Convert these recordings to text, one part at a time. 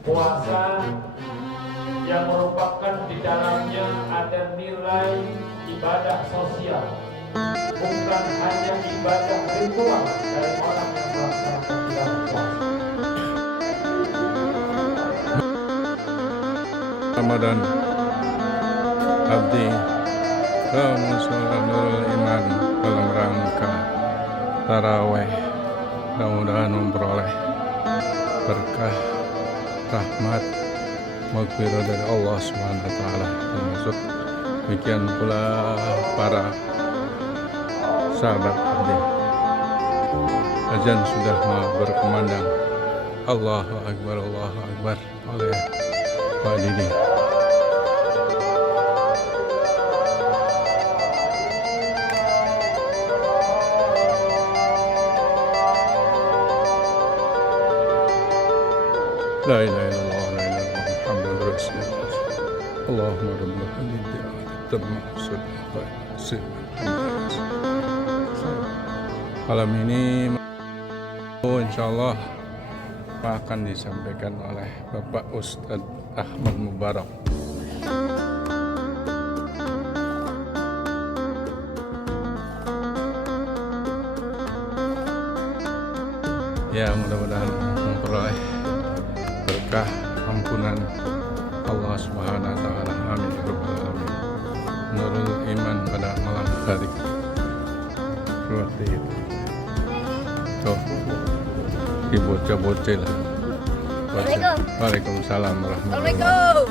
puasa yang merupakan di dalamnya ada nilai ibadah sosial, bukan hanya ibadah ritual dari orang yang melaksanakan ibadah puasa. Ramadan abdi kemunculan nurul iman dalam rangka taraweh, mudah-mudahan memperoleh berkah, rahmat, maghfirah dari Allah Subhanahu wa taala, termasuk demikian pula para sahabat abdi. Azan sudah berkumandang. Allahu Akbar oleh Pak Didi. La ilaha illallah, la ilaha illallah, Muhammadur Rasulullah. Allahumma rabbana hadhihi al-maksud malam ini insyaallah akan disampaikan oleh Bapak Ustadz Ahmad Mubarak. Ya, mudah-mudahan memperoleh berkah ampunan Allah Subhanahu wa taala. Amin ya rabbal alamin. Nurul iman pada malam hari. Seperti itu. Tuh, bocah-bocil. Waalaikumsalam warahmatullahi wabarakatuh.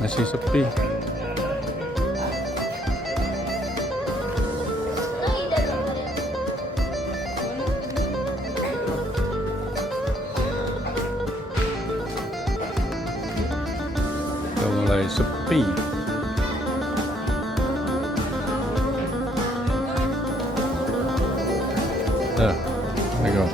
Masih sepi. Sudah mulai sepi. Dah, ayo.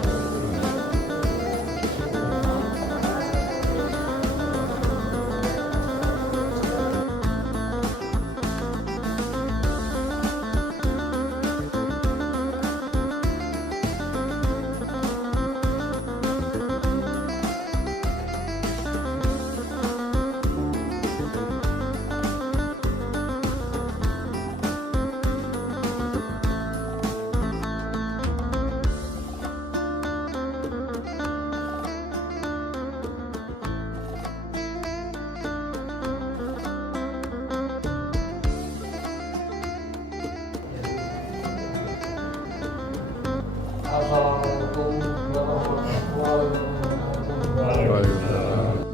Assalamualaikum warahmatullahi wabarakatuh. Waalaikumsalam.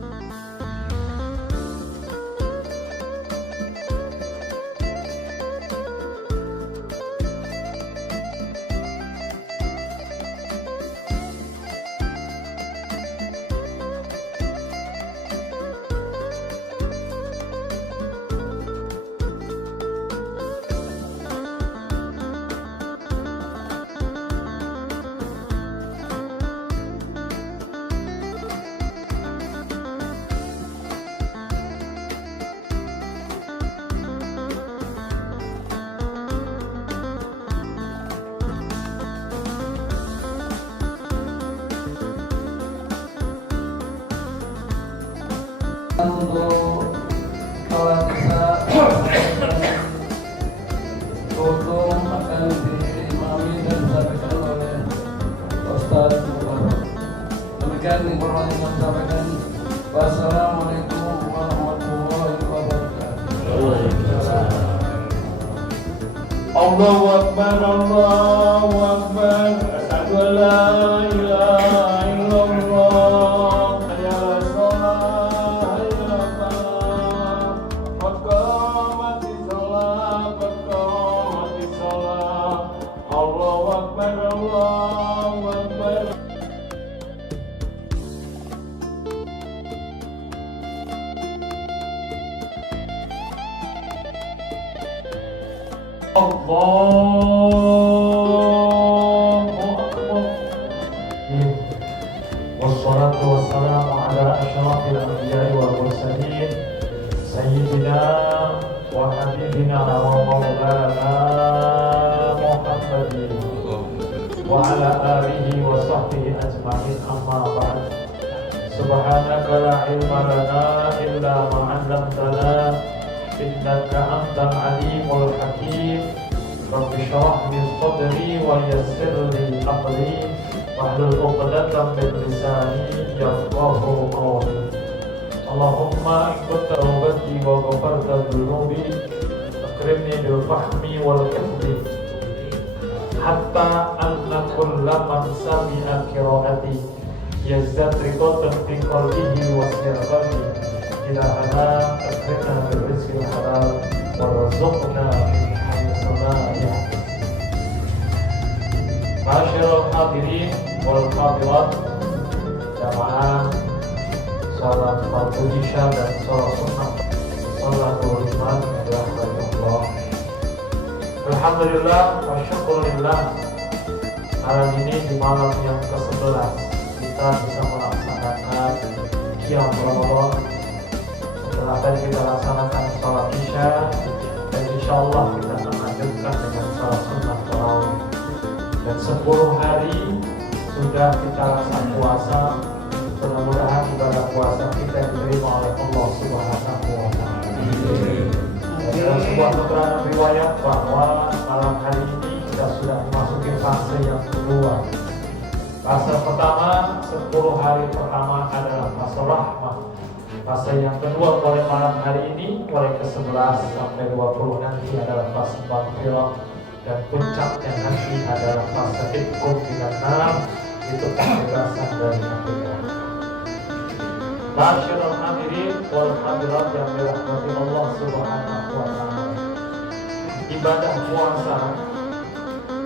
Untuk sholat isya hukum akan diimami dan disampaikan oleh Ustadz Mubarak. Demikian informasi yang kami sampaikan. Wassalamualaikum warahmatullahi wabarakatuh. Allahu Akbar, Allahu Akbar. Asyhadu an la ilaha illallah. Hayya 'alas shalah, hayya 'alal falah. Qad qamatis shalah, qad qamatis shalah. Allahu Akbar, Allahu Akbar. Allahu Akbar. Wassalatu wassalamu ala asyrafil anbiya'i wal mursalin سيدنا وحبيبنا ومولانا محمد وعلى آله وصحبه أجمعين أما بعد سبحانك لا علم لنا إلا ما علمتنا إنك أنت العليم الحكيم رب اشرح لي صدري ويسر لي أمري واحلل عقدة من لساني يفقهوا قولي اللهم إن كنت توبتي وغفرت ذنوبي أكرمني بالفهم والحفظ حتى أن كل من سمع قراءتي يزداد رضا في قلبه وسربه إلهنا أكرمنا بالرزق الحلال وارزقنا من حيث لا يحتسب. Masyarul hadirin wal hadirat, jamaah salat fardu isya dan salat sunnah salatul iman adalah Allah. Alhamdulillah wa syukurillah, malam ini di malam yang ke-11 kita bisa melaksanakan qiyam Ramadan. Setelah tadi kita laksanakan salat isya dan insyaallah kita akan lanjutkan dengan salat sunnah tarawih. Dan 10 hari sudah kita laksanakan puasa. Mudah-mudahan ibadah puasa kita diterima oleh Allah Subhanahu wa Ta'ala. Dalam sebuah keterangan riwayat bahwa malam hari ini kita sudah memasuki fase yang kedua. Fase pertama 10 hari pertama adalah fase rahmah. Fase yang kedua mulai malam hari ini mulai ke-11 sampai 20 nanti adalah fase maghfirah. Dan puncaknya nanti adalah fase itqun minan nar, itu pembebasan dari api neraka. Masyarul hadirin wal hadirat yang dirahmati Allah Subhanahu wa Ta'ala. Ibadah puasa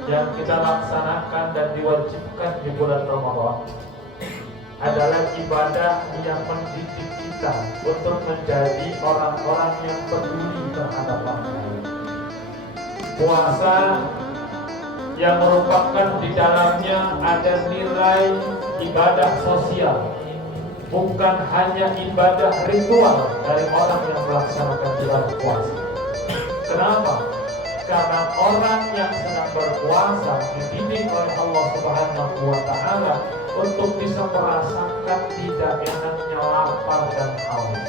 yang kita laksanakan dan diwajibkan di bulan Ramadan adalah ibadah yang mendidik kita untuk menjadi orang-orang yang peduli terhadap Allah. Puasa yang merupakan di dalamnya ada nilai ibadah sosial, bukan hanya ibadah ritual dari orang yang melaksanakan ibadah puasa. Kenapa? Karena orang yang sedang berpuasa dibimbing oleh Allah Subhanahu wa Ta'ala untuk bisa merasakan tidak enaknya lapar dan haus.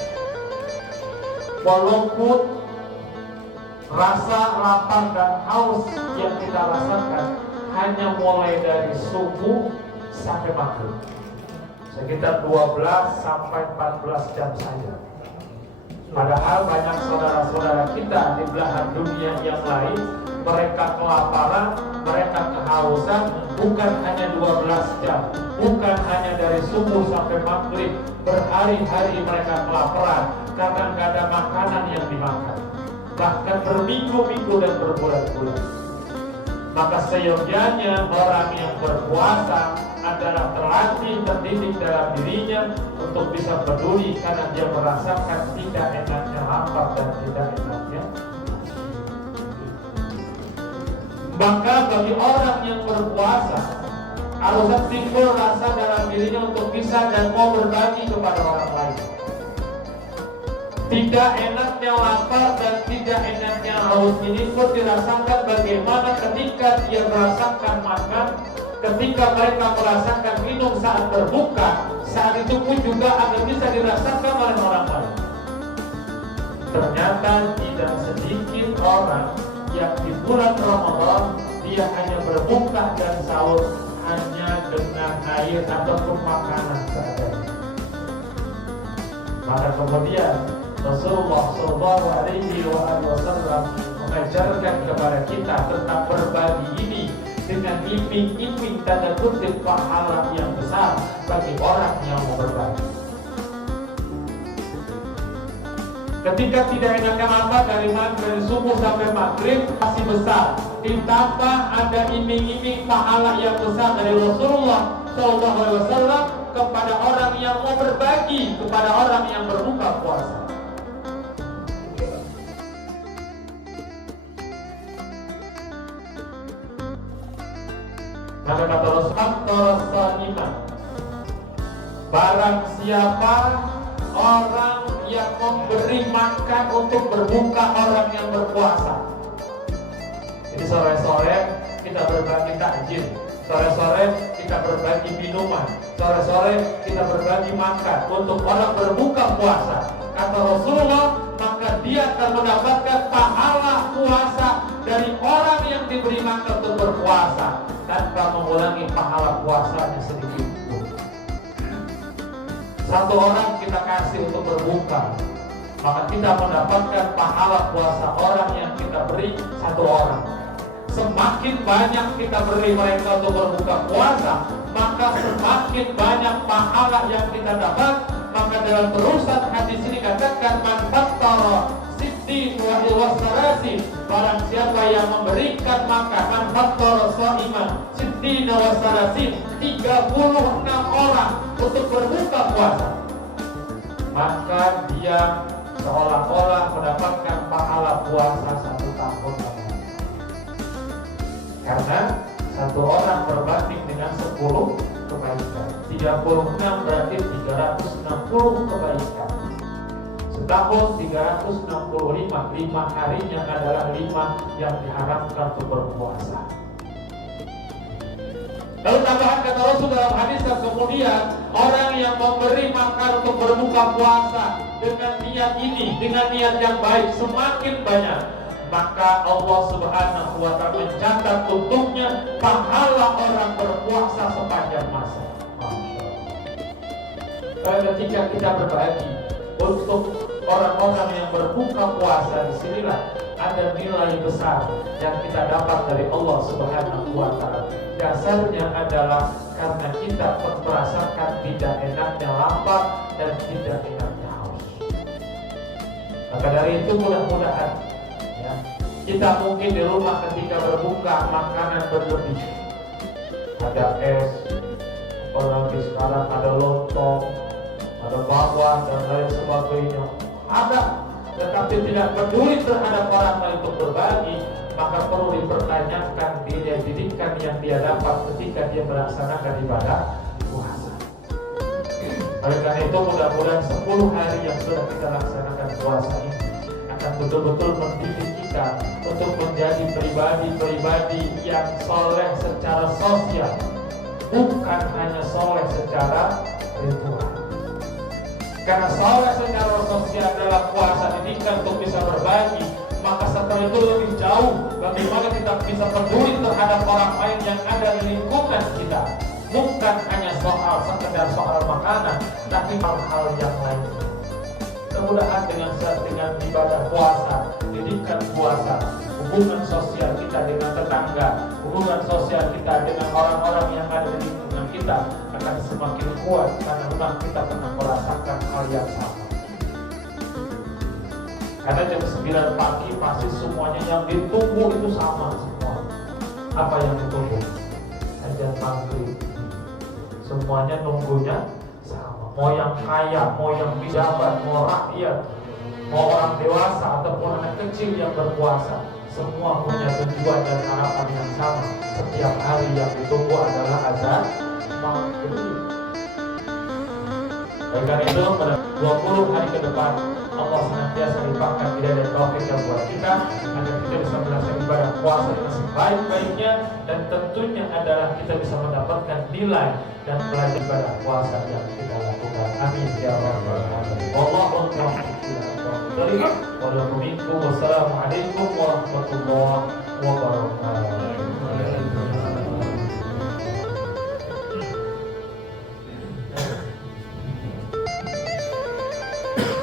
Walaupun rasa lapar dan haus yang kita rasakan hanya mulai dari subuh sampai maghrib, sekitar 12 sampai 14 jam saja. Padahal banyak saudara-saudara kita di belahan dunia yang lain, mereka kelaparan, mereka kehausan bukan hanya 12 jam, bukan hanya dari subuh sampai maghrib, berhari-hari mereka kelaparan karena nggak ada makanan yang dimakan, bahkan berminggu-minggu dan berbulan-bulan. Maka seyogyanya orang yang berpuasa adalah terlatih, terdidik dalam dirinya untuk bisa peduli karena dia merasakan tidak enaknya lapar dan tidak enaknya. Maka bagi orang yang berpuasa harus timbul rasa dalam dirinya untuk bisa dan mau berbagi kepada orang lain. Tidak enaknya lapar dan tidak enaknya haus ini pun dirasakan bagaimana ketika dia merasakan makan, ketika mereka merasakan minum saat berbuka, saat itu pun juga akan bisa dirasakan oleh orang lain. Ternyata tidak sedikit orang yang di bulan Ramadan dia hanya berbuka dan sahur hanya dengan air ataupun makanan seadanya. Maka kemudian Rasulullah SAW mengajarkan kepada kita tentang berbagi ini dengan iming-iming tanda kutip pahala yang besar bagi orang yang mau berbagi. Ketika tidak enaknya lapar dari subuh sampai maghrib masih besar, ditambah ada iming-iming pahala yang besar dari Rasulullah SAW kepada orang yang mau berbagi kepada orang yang berbuka puasa. Maka kata Rasulullah, barang siapa orang yang memberi makan untuk berbuka orang yang berpuasa. Jadi sore-sore kita berbagi takjil, sore-sore kita berbagi minuman, sore-sore kita berbagi makan untuk orang berbuka puasa. Kata Rasulullah, maka dia akan mendapatkan pahala puasa dari orang yang diberi makan untuk berpuasa tanpa mengulangi pahala puasanya sedikit pun. Satu orang kita kasih untuk berbuka, maka kita mendapatkan pahala puasa orang yang kita beri satu orang. Semakin banyak kita beri mereka untuk berbuka puasa, maka semakin banyak pahala yang kita dapat. Maka dalam terusan hadis ini katakan, man fattara sittin wa ilwasarasi, barang siapa yang memberikan makan, man fattara sha'iman sittin wa sarasi, 36 orang untuk berbuka puasa, maka dia seolah-olah mendapatkan pahala puasa 1 tahun. Karena satu orang berbanding dengan 10 kebaikan. 36 berarti 360 kebaikan. Setahun 365, 5 harinya adalah 5 yang diharapkan untuk berpuasa. Lalu tambahan kata Rasul dalam hadis dan kemudian orang yang memberi makan untuk berbuka puasa dengan niat ini, dengan niat yang baik semakin banyak, maka Allah Subhanahu wa ta'ala mencatat untuknya pahala orang berpuasa sepanjang masa. Ketika kita berbagi untuk orang-orang yang berbuka puasa, disinilah ada nilai besar yang kita dapat dari Allah Subhanahu wa ta'ala. Dasarnya adalah karena kita merasakan tidak enaknya lapar dan tidak enaknya haus. Maka dari itu mudah-mudahan kita mungkin di rumah ketika berbuka makanan berlebih, ada es, apalagi sekarang ada lontong, ada bakwan dan lain sebagainya, ada, tetapi tidak peduli terhadap orang lain untuk berbagi, maka perlu dipertanyakan didikan yang dia dapat ketika dia melaksanakan ibadah puasa. Oleh karena itu mudah-mudahan 10 hari yang sudah kita laksanakan puasa ini akan betul-betul mendidik kita untuk menjadi pribadi-pribadi yang soleh secara sosial, bukan hanya soleh secara ritual. Karena soleh secara sosial adalah puasa didikan untuk bisa berbagi, maka setelah itu lebih jauh bagaimana kita bisa peduli terhadap orang lain yang ada di lingkungan kita, bukan hanya sekedar soal makanan, tapi hal-hal yang lain. Mudah-mudahan dengan ibadah puasa, didikan puasa, hubungan sosial kita dengan tetangga, hubungan sosial kita dengan orang-orang yang ada di lingkungan kita akan semakin kuat karena memang kita pernah merasakan hal yang sama. Karena jam 9 pagi pasti semuanya yang ditunggu itu sama semua. Apa yang ditunggu? Azan maghrib. Semuanya nunggunya sama. Mau yang kaya, mau yang pejabat, mau rakyat, mau orang dewasa ataupun anak kecil yang berpuasa, semua punya tujuan dan harapan yang sama. Setiap hari yang ditunggu adalah azan maghrib. Oleh karena itu pada 20 hari ke depan Allah senantiasa limpahkan hidayah dan taufik yang buat kita agar kita bisa melaksanakan ibadah puasa dengan sebaik-baiknya, dan tentunya adalah kita bisa mendapatkan nilai dan belajar ibadah puasa yang kita lakukan. Amin ya rabbal alamin. Wallahu a'lam. Wassalamualaikum warahmatullahi wabarakatuh.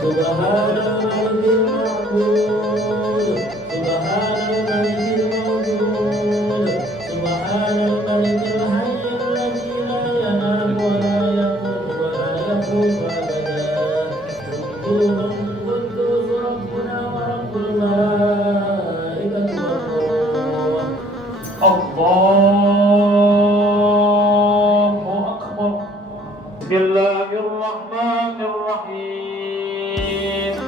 Subhanal malikil ma'bud, Subhanal malikil mawjud, Subhanal malikil hayyul ladzi la yanam wa la yamut wa la yamut abadan. Quddus Rabbuna wa Rabbul malaikati wal ruh. Allahu akbar. Bismillahirrahmanirrahim.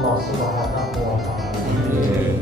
Allah Subhanahu wa Ta'ala.